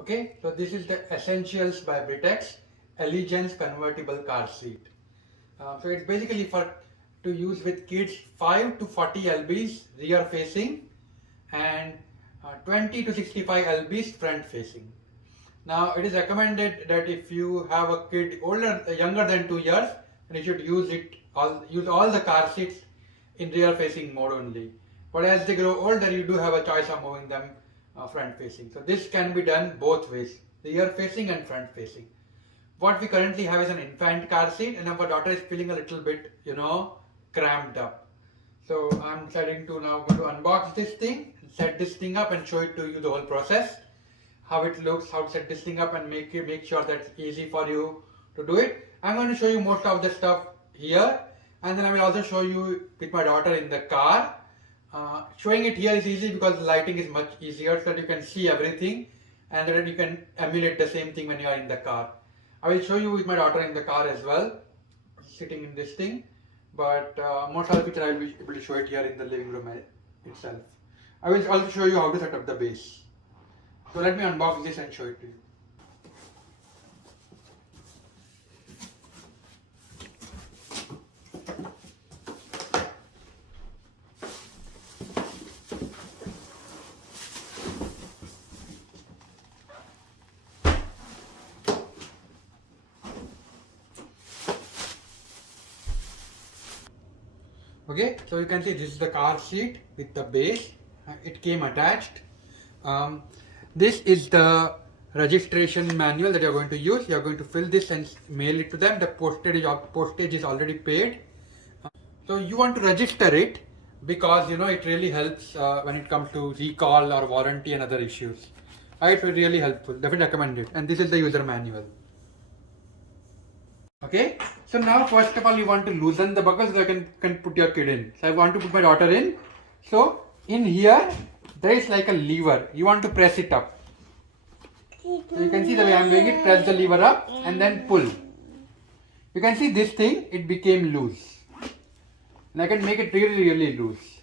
Okay, so this is the Essentials by Britax Allegiance convertible car seat. So it's basically for to use with kids 5 to 40 lbs rear facing and 20 to 65 lbs front facing. Now it is recommended that if you have a kid younger than 2 years, then you should use all the car seats in rear facing mode only. But as they grow older, you do have a choice of moving them front facing. So this can be done both ways, rear facing and front facing. What we currently have is an infant car seat, and our daughter is feeling a little bit, cramped up. So I'm deciding to now go to unbox this thing, set this thing up and show it to you the whole process, how it looks, how to set this thing up and make sure that it's easy for you to do it. I'm going to show you most of the stuff here, and then I will also show you with my daughter in the car. Showing it here is easy because the lighting is much easier so that you can see everything and then you can emulate the same thing when you are in the car. I will show you with my daughter in the car as well, sitting in this thing, but most of the picture I will be able to show it here in the living room itself. I will also show you how to set up the base. So let me unbox this and show it to you. Okay, so you can see this is the car seat with the base. It came attached. This is the registration manual that you are going to use. You are going to fill this and mail it to them. The postage is already paid. So you want to register it because it really helps when it comes to recall or warranty and other issues. It's really helpful. Definitely recommend it. And this is the user manual. Okay, so now first of all you want to loosen the buckle so that you can put your kid in. So I want to put my daughter in. So in here there is like a lever. You want to press it up. So you can see the way I am doing it. Press the lever up and then pull. You can see this thing, it became loose. And I can make it really loose.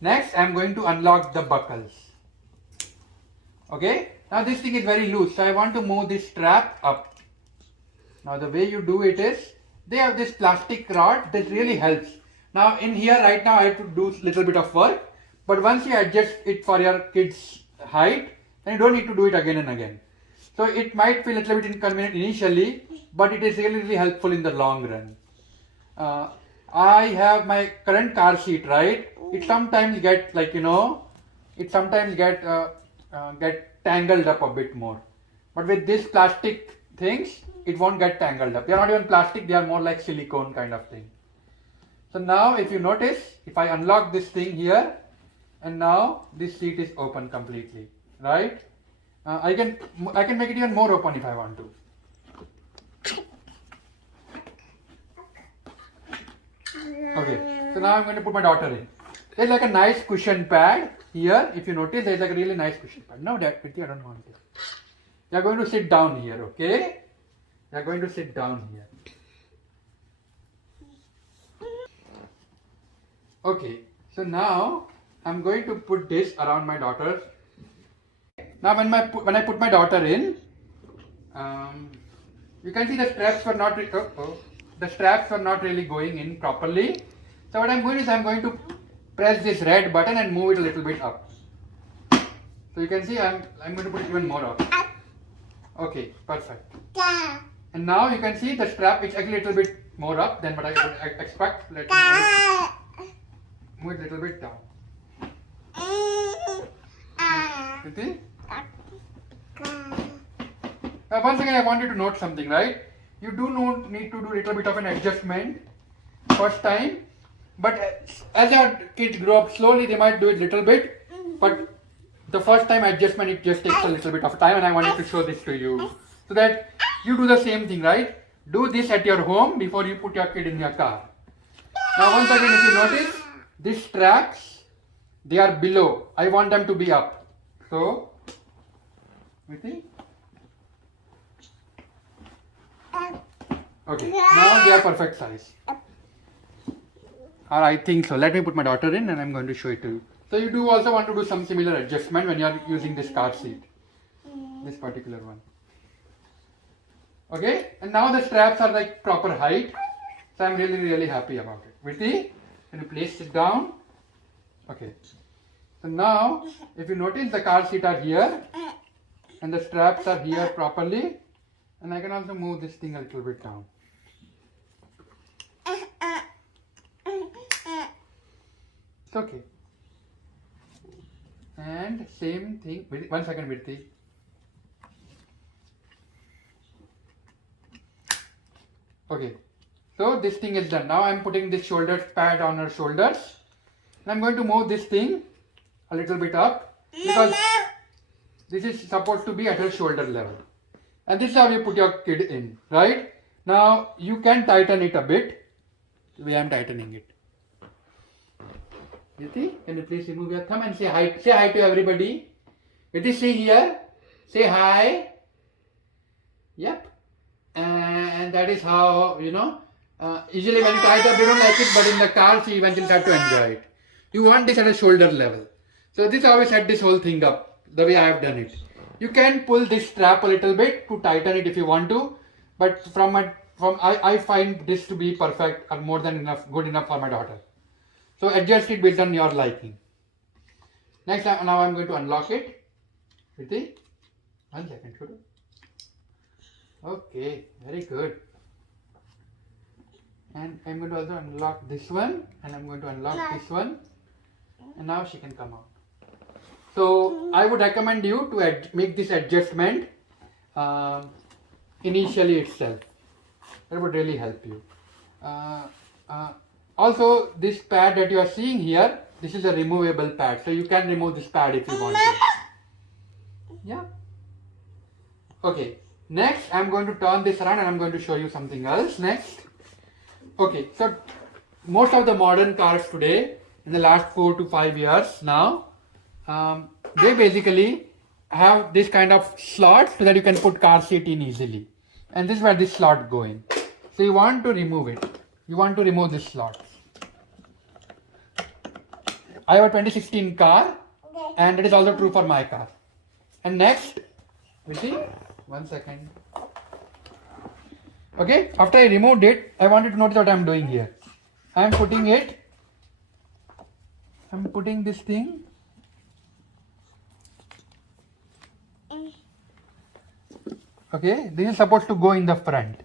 Next I am going to unlock the buckles. Okay, now this thing is very loose, so I want to move this strap up. Now the way you do it is, they have this plastic rod that really helps. Now in here right now I have to do a little bit of work, but once you adjust it for your kid's height, then you don't need to do it again and again. So it might feel a little bit inconvenient initially, but it is really helpful in the long run. I have my current car seat, right? It sometimes get get tangled up a bit more. But with this plastic things, it won't get tangled up. They are not even plastic, they are more like silicone kind of thing. So now if you notice, if I unlock this thing here, and now this seat is open completely, right? I can make it even more open if I want to. Okay, so now I'm going to put my daughter in. There's like a nice cushion pad here. If you notice, there's like a really nice cushion pad. No, Dad, I don't want it. You're going to sit down here, okay? You're going to sit down here. Okay, so now I'm going to put this around my daughter. Now when I put my daughter in, you can see the straps were not really going in properly. So what I'm going to do is I'm going to press this red button and move it a little bit up. So you can see I'm going to put it even more up. Okay, perfect. And now you can see the strap is actually a little bit more up than what I would expect. Let me move it a little bit down. You see? Now once again I want you to note something, right? You do not need to do a little bit of an adjustment first time, but as your kids grow up slowly they might do it a little bit, but the first time adjustment it just takes a little bit of time, and I wanted to show this to you so that you do the same thing, right? Do this at your home before you put your kid in your car. Now once again if you notice, these straps, they are below. I want them to be up. So, you see? Okay, now they are perfect size. Or I think so. Let me put my daughter in and I'm going to show it to you. So you do also want to do some similar adjustment when you are using this car seat. This particular one. Okay, and now the straps are like proper height. So I'm really happy about it. Viti, can you place it down? Okay. So now, if you notice, the car seat are here and the straps are here properly, and I can also move this thing a little bit down. It's okay. And same thing. Wait, 1 second, Virti. Okay. So this thing is done. Now I'm putting this shoulder pad on her shoulders. And I'm going to move this thing a little bit up because this is supposed to be at her shoulder level. And this is how you put your kid in, right? Now you can tighten it a bit. The way I'm tightening it. Yati, can you please remove your thumb and say hi? Say hi to everybody. Yati, see here. Say hi. Yep. And that is how, usually when you tie it up, they don't like it, but in the car, she eventually start to enjoy it. You want this at a shoulder level. So this always set this whole thing up, the way I have done it. You can pull this strap a little bit to tighten it if you want to, but I find this to be perfect or more than enough, good enough for my daughter. So adjust it based on your liking. Next, now I'm going to unlock it. Priti, 1 second, Shuru. Okay, very good. And I'm going to also unlock this one, and I'm going to unlock this one, and now she can come out. So I would recommend you to make this adjustment initially itself. That would really help you. Also, this pad that you are seeing here, this is a removable pad, so you can remove this pad if you want to. Yeah. Okay. Next, I'm going to turn this around and I'm going to show you something else next. Okay, so most of the modern cars today, in the last 4 to 5 years now, they basically have this kind of slot so that you can put car seat in easily. And this is where this slot go in. So you want to remove it. You want to remove this slot. I have a 2016 car, and it is also true for my car. And next, we see. 1 second. Okay, after I removed it, I wanted to notice what I am doing here. I am putting this thing. Okay, this is supposed to go in the front.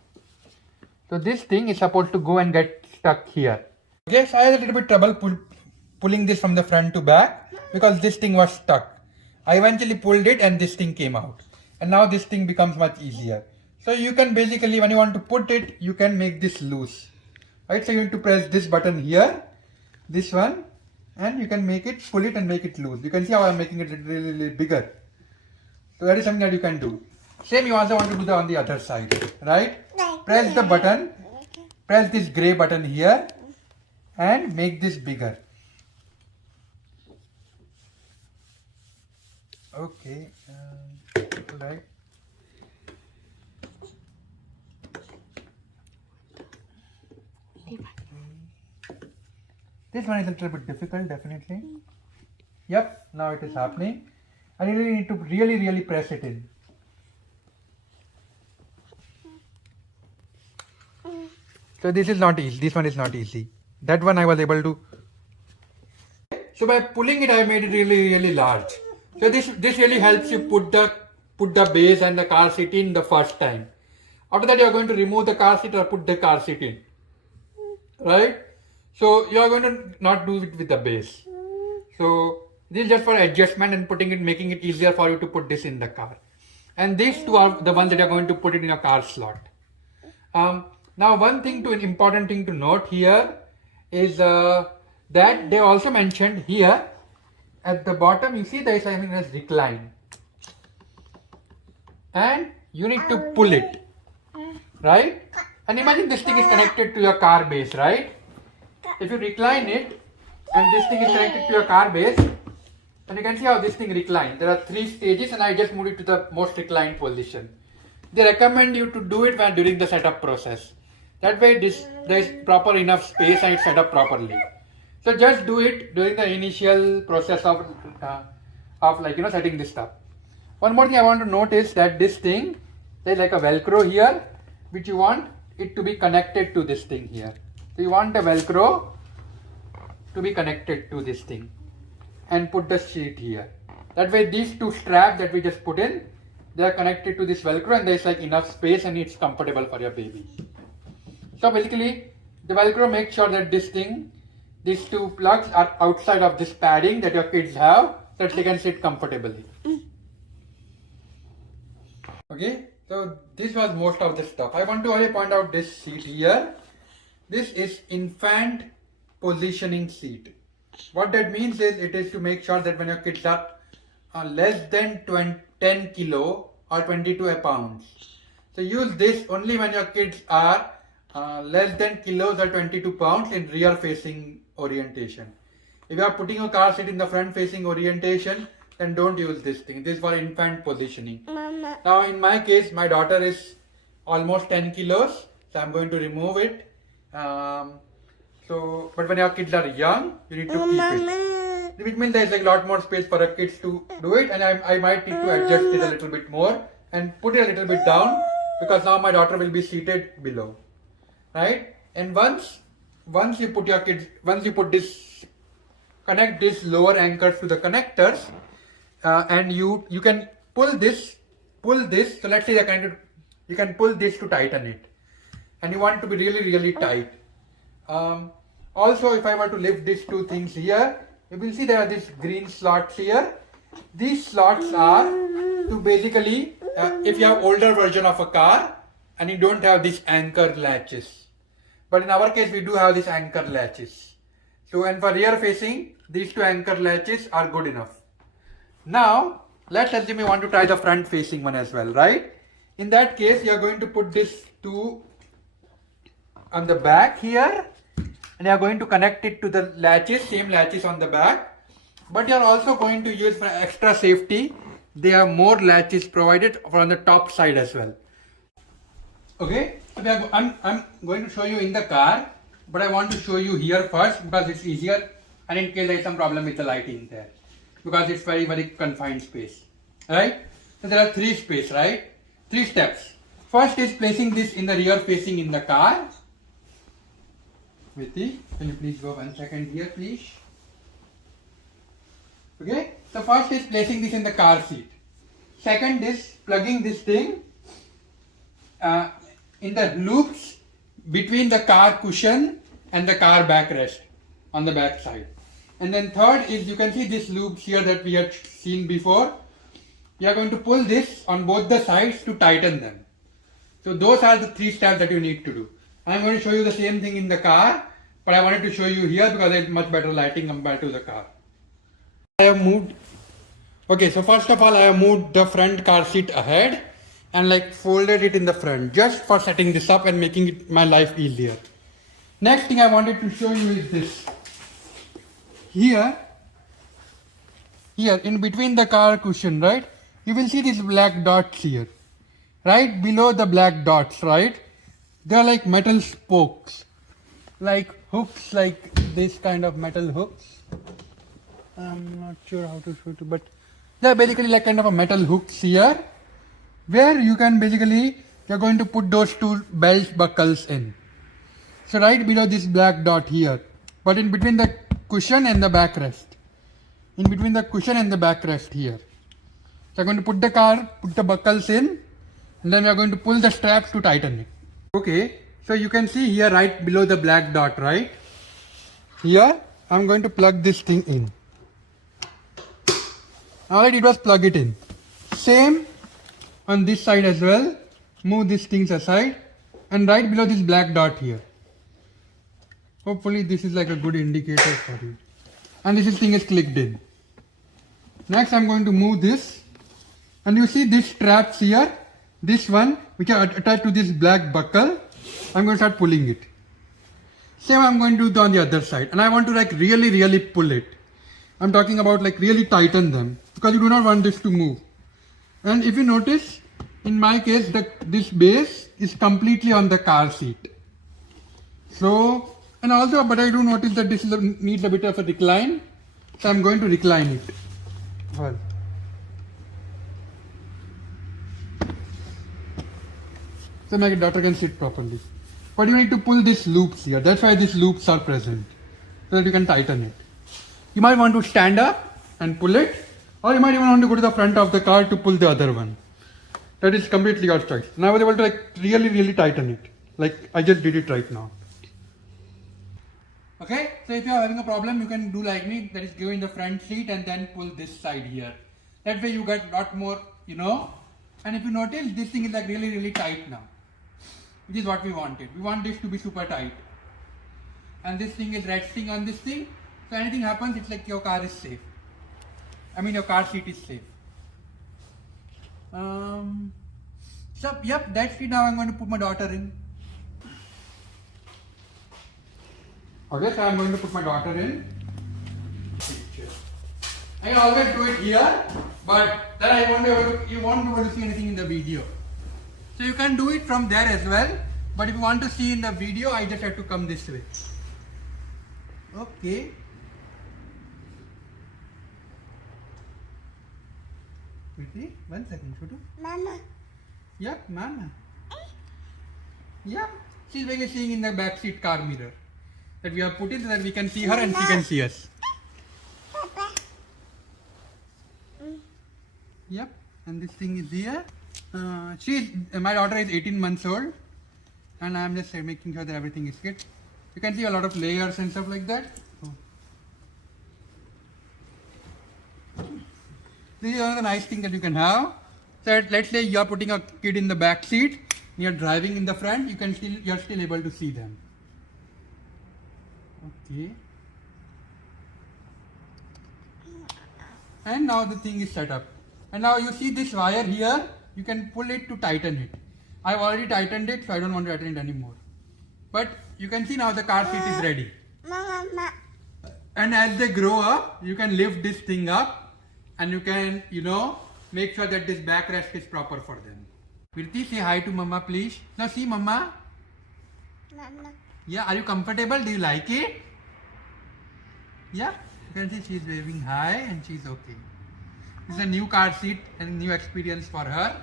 So this thing is supposed to go and get stuck here. Okay, so I had a little bit trouble pulling this from the front to back because this thing was stuck. I eventually pulled it and this thing came out. And now this thing becomes much easier. So you can basically, when you want to put it, you can make this loose. Right, so you need to press this button here, this one, and you can make it, pull it and make it loose. You can see how I'm making it really bigger. So that is something that you can do. Same you also want to do on the other side, right? Press the button, press this grey button here and make this bigger. Okay, right. This one is a little bit difficult, definitely. Yep, now it is happening. I really need to really press it in. So this is not easy. This one is not easy. That one I was able to. So by pulling it, I made it really large. So this really helps you put the base and the car seat in the first time. After that, you are going to remove the car seat or put the car seat in, right? So you are going to not do it with the base. So this is just for adjustment and putting it, making it easier for you to put this in the car. And these two are the ones that are going to put it in a car slot. Now one important thing to note here is that they also mentioned here at the bottom, you see there is something as recline. And you need to pull it, right? And imagine this thing is connected to your car base, right? If you recline it and this thing is connected to your car base, and you can see how this thing reclines. There are 3 stages and I just moved it to the most reclined position. They recommend you to do it when during the setup process. That way there is proper enough space and it's set up properly. So just do it during the initial process of setting this up. One more thing I want to note is that this thing, there's like a Velcro here, which you want it to be connected to this thing here. So you want the Velcro to be connected to this thing and put the sheet here. That way these two straps that we just put in, they are connected to this Velcro and there's like enough space and it's comfortable for your baby. So basically the Velcro makes sure that this thing, these two plugs are outside of this padding that your kids have, so that they can sit comfortably. Okay, so this was most of the stuff. I want to only point out this seat here. This is infant positioning seat. What that means is it is to make sure that when your kids are less than 10 kilo or 22 pounds. So use this only when your kids are less than kilos or 22 pounds in rear facing orientation. If you are putting a car seat in the front facing orientation, then don't use this thing. This is for infant positioning. Mama. Now in my case, my daughter is almost 10 kilos, so I'm going to remove it. But when your kids are young, you need to keep it. Which means there's like a lot more space for your kids to do it, and I might need to adjust it a little bit more and put it a little bit down, because now my daughter will be seated below, right? And once you put connect this lower anchors to the connectors, and you can pull this. So let's say you can pull this to tighten it, and you want it to be really tight. Also, if I were to lift these two things here, you will see there are these green slots here. These slots are to basically, if you have older version of a car and you don't have these anchor latches. But in our case, we do have these anchor latches. So, and for rear facing, these two anchor latches are good enough. Now, let's assume you want to try the front facing one as well, right? In that case, you are going to put this two on the back here, and you are going to connect it to the latches, same latches on the back. But you are also going to use for extra safety, there are more latches provided on the top side as well. Okay, so I'm going to show you in the car, but I want to show you here first because it's easier, and in case there is some problem with the lighting there, because it's very confined space, right? So there are three steps. First is placing this in the rear facing in the car. Viti, can you please go 1 second here, please? Okay, so first is placing this in the car seat. Second is plugging this thing in the loops between the car cushion and the car backrest on the back side. And then third is, you can see these loops here that we had seen before. You are going to pull this on both the sides to tighten them. So those are the three steps that you need to do. I am going to show you the same thing in the car, but I wanted to show you here because there is much better lighting compared to the car. I have moved. Okay, so first of all, I have moved the front car seat ahead and like folded it in the front just for setting this up and making it my life easier. Next thing I wanted to show you is this. Here in between the car cushion, right? You will see these black dots here. Right below the black dots, right? They are like metal spokes, like hooks, like this kind of metal hooks. I'm not sure how to show it, but they're basically like kind of a metal hooks here, where you can you're going to put those two belt buckles in. So right below this black dot here, but in between the cushion and the backrest. In between the cushion and the backrest here. So I'm going to put the buckles in, and then we are going to pull the straps to tighten it. Okay, so you can see here right below the black dot, right? Here, I'm going to plug this thing in. All I did was plug it in. Same on this side as well. Move these things aside, and right below this black dot here. Hopefully this is like a good indicator for you. And this thing is clicked in. Next I'm going to move this, and you see these straps here, this one which are attached to this black buckle. I'm going to start pulling it. Same I'm going to do on the other side, and I want to like really pull it. I'm talking about like really tighten them, because you do not want this to move. And if you notice, in my case, this base is completely on the car seat. So, and also, but I do notice that this needs a bit of a recline. So I'm going to recline it. Well, so my daughter can sit properly. But you need to pull these loops here. That's why these loops are present, so that you can tighten it. You might want to stand up and pull it, or you might even want to go to the front of the car to pull the other one. That is completely your choice. And I was able to really tighten it. Like I just did it right now. Okay, so if you are having a problem, you can do like me, that is go in the front seat and then pull this side here. That way you get lot more, and if you notice, this thing is like really tight now, which is what we wanted. We want this to be super tight. And this thing is resting on this thing, so anything happens, it's like your car is safe. I mean your car seat is safe. So yep, that's it. Now I'm going to put my daughter in. Okay, so I'm going to put my daughter in. I can always do it here, but then you won't be able to see anything in the video. So you can do it from there as well, but if you want to see in the video, I just have to come this way. Okay. Pretty. 1 second, Chotu. Mama. Yep, Mama. Yeah, she's really seeing in the back seat car mirror that we have put in so that we can see her and she can see us. Papa. Yep, and this thing is here. My daughter is 18 months old, and I'm just making sure that everything is good. You can see a lot of layers and stuff like that. This is another nice thing that you can have. So let's say you are putting a kid in the back seat, you are driving in the front, you are still able to see them. Okay. And now the thing is set up. And now you see this wire here, you can pull it to tighten it. I've already tightened it, so I don't want to tighten it anymore. But you can see now the car seat is ready. Mama. And as they grow up, you can lift this thing up and you can, make sure that this backrest is proper for them. Virti, say hi to Mama, please. Now see Mama. Mama. Yeah, are you comfortable? Do you like it? Yeah, you can see she's waving hi and she's okay. It's a new car seat and new experience for her.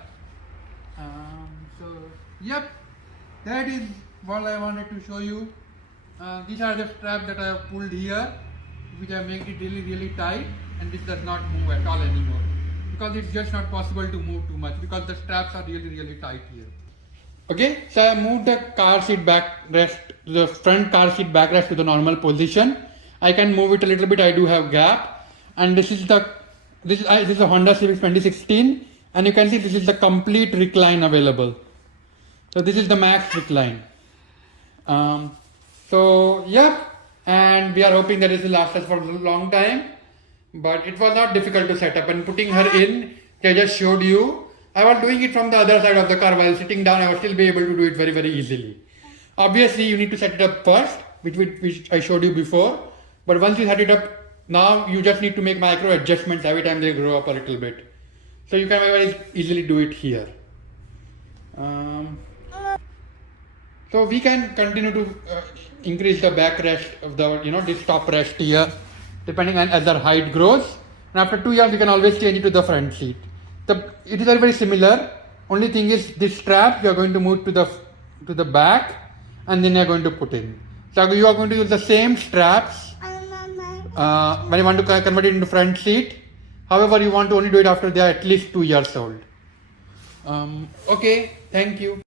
Yep, that is all I wanted to show you. These are the straps that I have pulled here, which I make it really tight, and this does not move at all anymore. Because it's just not possible to move too much because the straps are really tight here. Okay, so I moved the car seat backrest, the front car seat backrest to the normal position. I can move it a little bit. I do have gap, and this is a Honda Civic 2016, and you can see this is the complete recline available. So this is the max recline. So yep, and we are hoping that this will last us for a long time. But it was not difficult to set up, and putting her in, I just showed you. I was doing it from the other side of the car while sitting down. I would still be able to do it very easily. Obviously, you need to set it up first, which I showed you before. But once you set it up, now you just need to make micro adjustments every time they grow up a little bit. So you can very easily do it here. So we can continue to increase the backrest of the, this top rest here, depending on as their height grows. And after 2 years, you can always change it to the front seat. It is very similar. Only thing is this strap you are going to move to the back, and then you are going to put in. So you are going to use the same straps when you want to convert it into front seat. However, you want to only do it after they are at least 2 years old. Okay, thank you.